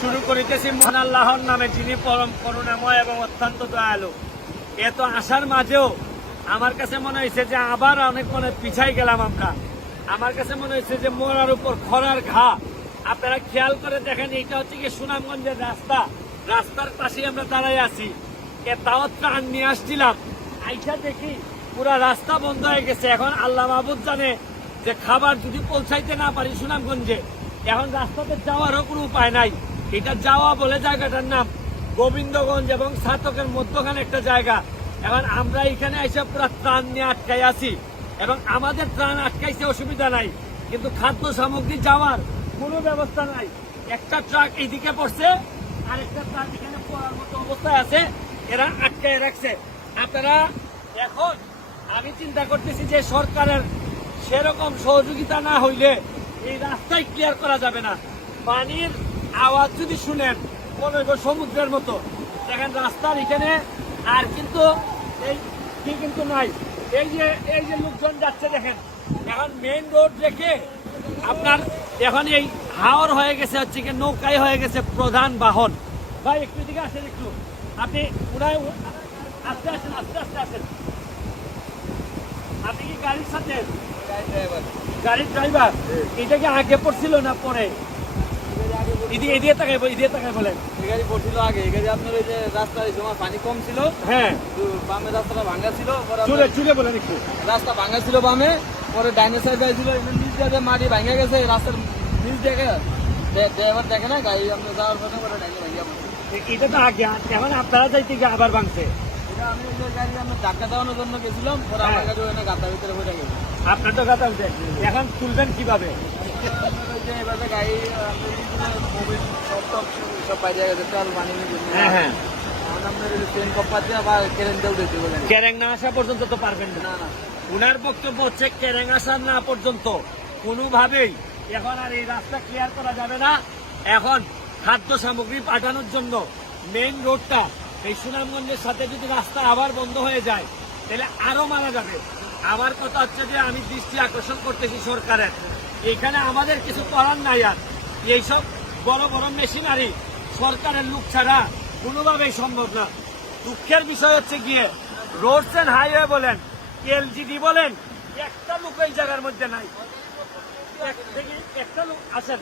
শুরু করিতেছি মহান আল্লাহর নামে, যিনি পরম করুণাময় এবং অত্যন্ত দয়ালু। এত আশার মাঝেও আমার কাছে মনে হয়েছে যে আবার অনেক পিছাই গেলাম আমরা। আমার কাছে মনে হয়েছে যে মোড়ার উপর খরার ঘা। আপনারা খেয়াল করে দেখেন, এইটা হচ্ছে কি সুনামগঞ্জের রাস্তা। রাস্তার পাশে আমরা দাঁড়াই আছি। তাও ত্রাণ নিয়ে আসছিলাম, আইসা দেখি পুরা রাস্তা বন্ধ হয়ে গেছে। এখন আল্লাহ মাহবুদ জানে যে খাবার যদি পৌঁছাইতে না পারি সুনামগঞ্জে, এখন রাস্তাতে যাওয়ারও কোনো উপায় নাই। এটা যাওয়া বলে জায়গাটার নাম গোবিন্দগঞ্জ এবং ছাতকের মধ্যখানে একটা জায়গা। এখন আমরা এখানে এসে পুরা ত্রাণ নিয়ে আটকাই আছি এবং আমাদের ত্রাণ আটকাইছে, অসুবিধা নাই, কিন্তু খাদ্য সামগ্রী যাওয়ার কোনো ব্যবস্থা নাই। একটা ট্রাক এইদিকে পড়ছে আর একটা ট্রাক এখানে পড়ার মতো অবস্থায় আছে, এরা আটকায় রাখছে। আপনারা এখন আমি চিন্তা করতেছি যে সরকারের সেরকম সহযোগিতা না হইলে এই রাস্তায় ক্লিয়ার করা যাবে না। পানির আওয়াজ যদি শুনেন মনে হয় সমুদ্রের মতো। দেখেন রাস্তার এখানে আর কিন্তু এই কি কিন্তু নাই। এই যে লোকজন যাচ্ছে দেখেন, এখন মেইন রোড রেখে আপনার এখন এই হাওর হয়ে গেছে, হচ্ছে কি নৌকায় হয়ে গেছে প্রধান বাহন। ভাই একটু দিকে আসেন, একটু আপনি উড়ায় আস্তে আসেন, আস্তে আস্তে আসেন। আপনি কি গাড়ির সাথে? গাড়ির ড্রাইভার। এটা কি আগে পড়ছিল না পরে? এদিকে তাকাই বলেন। গাড়ি পড়ছিল আগে। এই গাড়ি আপনার ওই যে রাস্তায় সময় পানি কম ছিল, হ্যাঁ, বামে রাস্তাটা ভাঙ্গা ছিল, চুলে বলেন একটু। রাস্তা ভাঙ্গা ছিল বামে, পরে ডাইনে সাইড ছিল, নিচ দিয়ে মাটি ভাঙ্গা গেছে, রাস্তার নিচ দেখে ড্রাইভার দেখে না গাড়ি আমরা যাওয়ার পথে পরে ডাইনে ভাঙ্গা পড়ছে। এটা তো আগে, এখন আপনারা যাইতে গিয়ে আবার ভাঙছে। এটা আমি ওই যে গাড়ি আমরা ধাক্কা দেওয়ানোর জন্য গেছিলাম, পরে আমার গাড়ি ওখানে গাতার ভিতরে পড়ে গেছে। আপনার তো কথা উঠে, এখন তুলবেন কিভাবে? ওই যে এবারে গাড়ি মোবিল সব বাইরে গেছে, তেল পানি হ্যাঁ হ্যাঁ, আপনার ট্রেন কপ্পা দিয়ে আবার কেরেন দেও দিতে বলেন। ক্যারেং না আসা পর্যন্ত তো পারবেন না। না না, উনার বক্তব্য হচ্ছে ক্যারেং আসা না পর্যন্ত কোনোভাবেই এখন আর এই রাস্তা ক্লিয়ার করা যাবে না। এখন খাদ্য সামগ্রী পাঠানোর জন্য মেইন রোডটা এই সুনামগঞ্জের সাথে যদি রাস্তা আবার বন্ধ হয়ে যায় তাহলে আরো মারা যাবে। আমার কথা হচ্ছে যে আমি দৃষ্টি আকর্ষণ করতেছি সরকারের, এখানে আমাদের কিছু করার নাই। আর এইসব বড় বড় মেশিনারি সরকারের লোক ছাড়া কোনোভাবেই সম্ভব না। দুঃখের বিষয় হচ্ছে গিয়ে রোডস এন্ড হাইওয়ে বলেন, এলজিডি বলেন, একটা লোক এই জায়গার মধ্যে নাই। একটা লোক আসেন,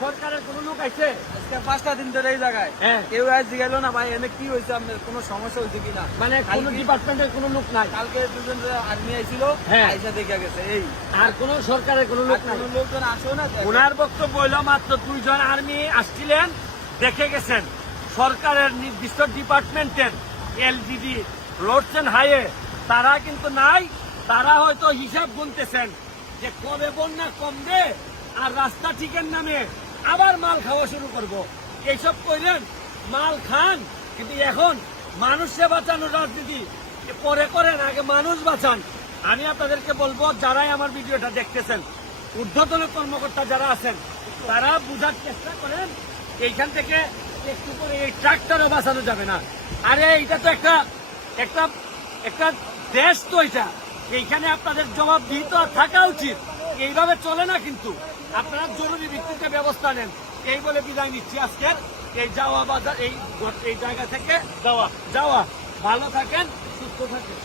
সরকারের কোন লোক আছে? আজকে 5টা দিন ধরে এই জায়গায় হ্যাঁ, কেউ আজ জিগাইলো না ভাই এনে কি হয়েছে, আপনার কোনো সমস্যা হয়েছে কিনা। মানে কোন ডিপার্টমেন্টের কোন লোক নাই। কালকে দুজন আর্মি আইছিল, হ্যাঁ, আইসা দেখে গেছে। এই আর কোন সরকারের কোন লোক নাই। কোনো লোকজন আসো না। ওনার বক্তব্য হইল মাত্র 2 জন আর্মি আসছিলেন, দেখে গেছেন। সরকারের নির্দিষ্ট ডিপার্টমেন্টের এলজিডি রোডস এন্ড হাইওয়ে তারা কিন্তু নাই। তারা হয়তো হিসাব গুনতেছেন যে কবে বন্যা কমবে আর রাস্তা ঠিকের নামে আবার মাল খাওয়া শুরু করব। এইসব কইলেন, মাল খান, কিন্তু এখন মানুষকে বাঁচানোর রাজনীতি পরে করেন, আগে মানুষ বাঁচান। আমি আপনাদেরকে বলবো, যারাই আমার ভিডিওটা দেখতেছেন, ঊর্ধ্বতন কর্মকর্তা যারা আছেন, তারা বুঝার চেষ্টা করেন এইখান থেকে একটু করে এই ট্রাকটারও বাঁচানো যাবে না। আরে এটা তো একটা দেশ তো, এটা এইখানে আপনাদের জবাবদিহিত থাকা উচিত। এইভাবে চলে না, কিন্তু আপনারা জরুরি ভিত্তিতে ব্যবস্থা নেন। এই বলে বিদায় নিচ্ছি আজকের এই যাওয়া বাজার এই জায়গা থেকে। যাওয়া ভালো থাকেন, সুস্থ থাকেন।